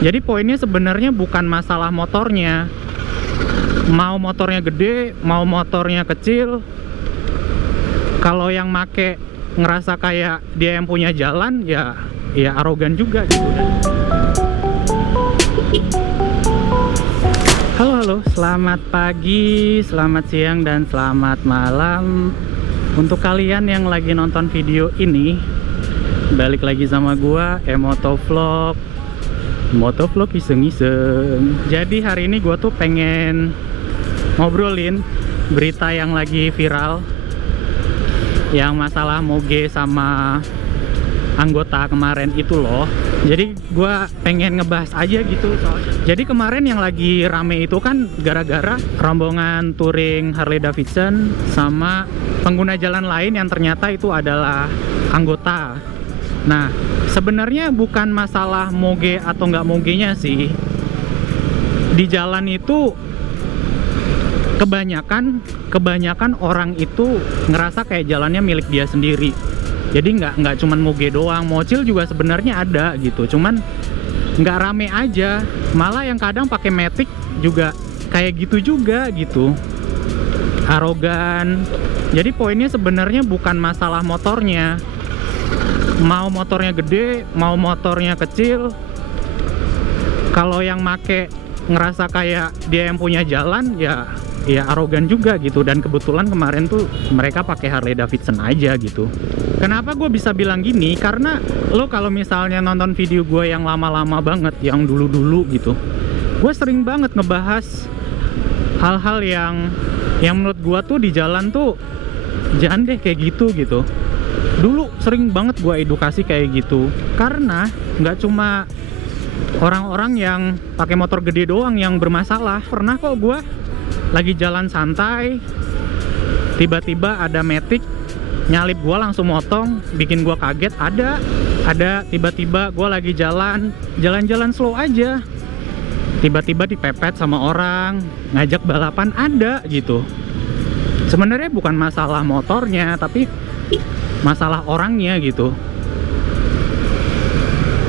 Jadi poinnya sebenarnya bukan masalah motornya. Mau motornya gede, mau motornya kecil, kalau yang make ngerasa kayak dia yang punya jalan, ya arogan juga gitu. Halo, selamat pagi, selamat siang, dan selamat malam. Untuk kalian yang lagi nonton video ini, balik lagi sama gua, Motovlog iseng-iseng. Jadi hari ini gua tuh pengen ngobrolin berita yang lagi viral, yang masalah moge sama anggota kemarin itu loh. Jadi gue pengen ngebahas aja gitu soalnya. Jadi kemarin yang lagi rame itu kan gara-gara rombongan touring Harley Davidson sama pengguna jalan lain yang ternyata itu adalah anggota. Nah, sebenarnya bukan masalah moge atau nggak mogenya sih. Di jalan itu kebanyakan orang itu ngerasa kayak jalannya milik dia sendiri. Jadi nggak cuman moge doang, mocil juga sebenarnya ada gitu. Cuman nggak rame aja. Malah yang kadang pakai matic juga kayak gitu juga gitu. Arogan. Jadi poinnya sebenarnya bukan masalah motornya. Mau motornya gede, mau motornya kecil, kalau yang make ngerasa kayak dia yang punya jalan, ya arogan juga gitu. Dan kebetulan kemarin tuh mereka pakai Harley Davidson aja gitu. Kenapa gue bisa bilang gini? Karena lo kalau misalnya nonton video gue yang lama-lama banget, yang dulu-dulu gitu, gue sering banget ngebahas hal-hal yang menurut gue tuh di jalan tuh jangan deh kayak gitu. Dulu sering banget gue edukasi kayak gitu. Karena nggak cuma orang-orang yang pakai motor gede doang yang bermasalah. Pernah kok gue lagi jalan santai, tiba-tiba ada matic nyalip gue, langsung motong, bikin gue kaget. Ada tiba-tiba gue lagi jalan-jalan slow aja, tiba-tiba dipepet sama orang, ngajak balapan, ada gitu. Sebenarnya bukan masalah motornya, tapi masalah orangnya gitu.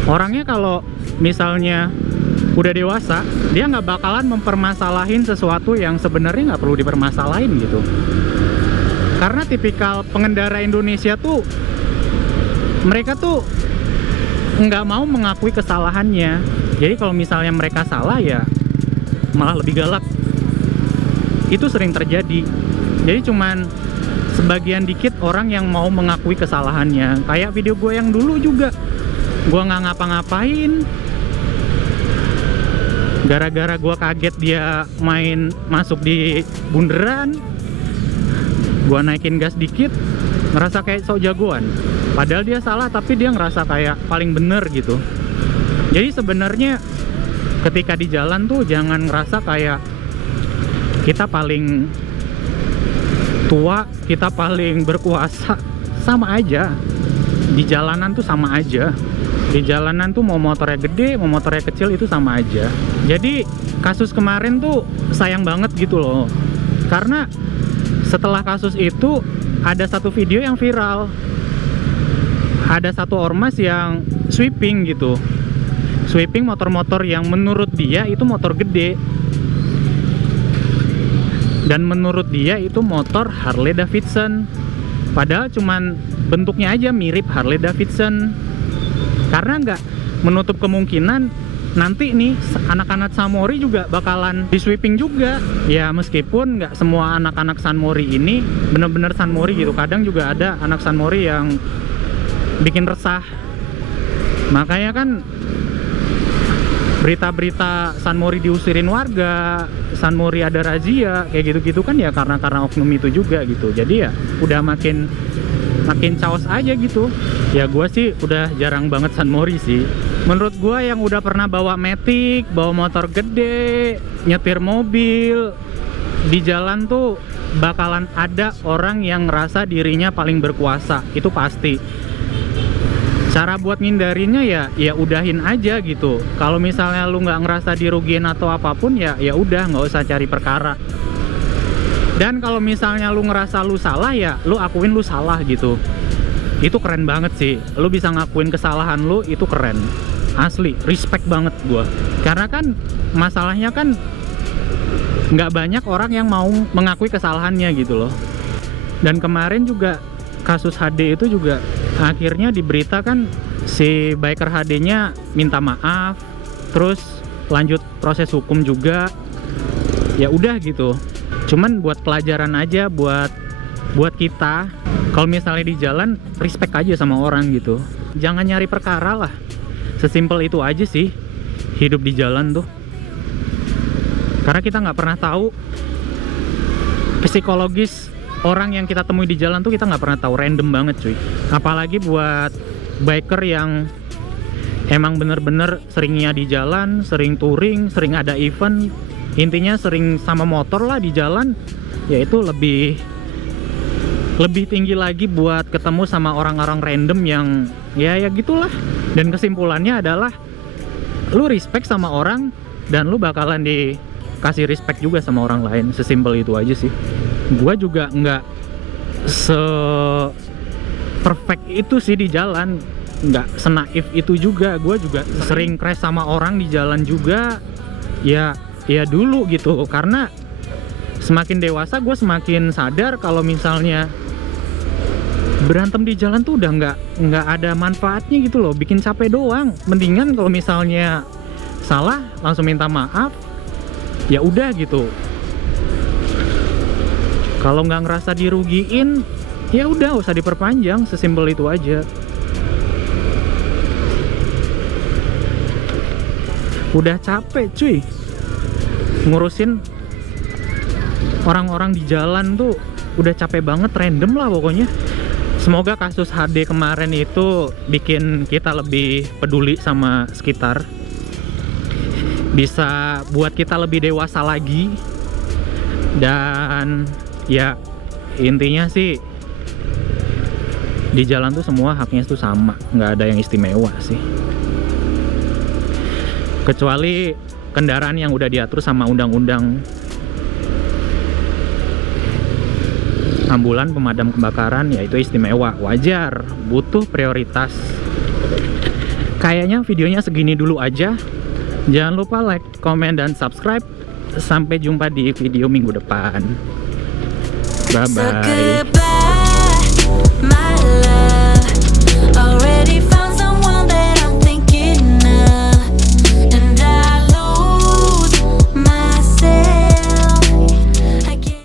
Orangnya kalau misalnya udah dewasa, dia nggak bakalan mempermasalahin sesuatu yang sebenarnya nggak perlu dipermasalahin gitu. Karena tipikal pengendara Indonesia tuh, mereka tuh nggak mau mengakui kesalahannya. Jadi kalau misalnya mereka salah, ya malah lebih galak. Itu sering terjadi. Jadi cuman sebagian dikit orang yang mau mengakui kesalahannya. Kayak video gue yang dulu juga, gue nggak ngapa-ngapain, gara-gara gue kaget dia masuk di bundaran, gue naikin gas dikit, ngerasa kayak sok jagoan. Padahal dia salah, tapi dia ngerasa kayak paling bener gitu. Jadi sebenarnya ketika di jalan tuh jangan ngerasa kayak kita paling tua, kita paling berkuasa. Sama aja. Di jalanan tuh sama aja. Di jalanan tuh mau motornya gede, mau motornya kecil, itu sama aja. Jadi kasus kemarin tuh sayang banget gitu loh. Karena setelah kasus itu ada satu video yang viral. Ada satu ormas yang sweeping gitu. Sweeping motor-motor yang menurut dia itu motor gede. Dan menurut dia itu motor Harley Davidson. Padahal cuman bentuknya aja mirip Harley Davidson. Karena nggak menutup kemungkinan nanti nih anak-anak San Mori juga bakalan di sweeping juga. Ya meskipun nggak semua anak-anak San Mori ini bener-bener San Mori gitu. Kadang juga ada anak San Mori yang bikin resah. Makanya kan berita-berita San Mori diusirin warga, San Mori ada razia, kayak gitu-gitu kan ya karena oknum itu juga gitu. Jadi ya udah makin caos aja gitu. Ya gue sih udah jarang banget San Mori sih. Menurut gue yang udah pernah bawa matic, bawa motor gede, nyetir mobil, di jalan tuh bakalan ada orang yang ngerasa dirinya paling berkuasa. Itu pasti. Cara buat ngindarinnya ya udahin aja gitu. Kalau misalnya lu nggak ngerasa dirugiin atau apapun, ya udah, nggak usah cari perkara. Dan kalau misalnya lu ngerasa lu salah, ya lu akuin lu salah gitu. Itu keren banget sih. Lu bisa ngakuin kesalahan lu, itu keren. Asli, respect banget gua. Karena kan masalahnya kan nggak banyak orang yang mau mengakui kesalahannya gitu loh. Dan kemarin juga kasus HD itu juga akhirnya diberitakan si biker HD-nya minta maaf, terus lanjut proses hukum juga. Ya udah gitu. Cuman buat pelajaran aja buat kita, kalau misalnya di jalan respect aja sama orang gitu. Jangan nyari perkara lah. Sesimpel itu aja sih hidup di jalan tuh. Karena kita nggak pernah tahu psikologis orang yang kita temui di jalan tuh, kita nggak pernah tahu, random banget cuy. Apalagi buat biker yang emang bener-bener seringnya di jalan, sering touring, sering ada event, intinya sering sama motor lah di jalan, ya itu lebih tinggi lagi buat ketemu sama orang-orang random yang ya gitulah. Dan kesimpulannya adalah lu respect sama orang dan lu bakalan dikasih respect juga sama orang lain. Sesimpel itu aja sih. Gua juga nggak perfect itu sih di jalan, nggak senaif itu juga. Gua juga sering crash sama orang di jalan juga, ya dulu gitu. Karena semakin dewasa gue semakin sadar kalau misalnya berantem di jalan tuh udah nggak ada manfaatnya gitu loh, bikin capek doang. Mendingan kalau misalnya salah langsung minta maaf, ya udah gitu. Kalau nggak ngerasa dirugiin, ya udah usah diperpanjang, sesimpel itu aja. Udah capek cuy ngurusin orang-orang di jalan tuh, udah capek banget, random lah pokoknya. Semoga kasus HD kemarin itu bikin kita lebih peduli sama sekitar, bisa buat kita lebih dewasa lagi. Dan ya intinya sih di jalan tuh semua haknya tuh sama, nggak ada yang istimewa sih, kecuali kendaraan yang udah diatur sama undang-undang. Ambulan, pemadam kebakaran, ya itu istimewa, wajar, butuh prioritas. Kayaknya videonya segini dulu aja. Jangan lupa like, comment, dan subscribe. Sampai jumpa di video minggu depan. Bye-bye.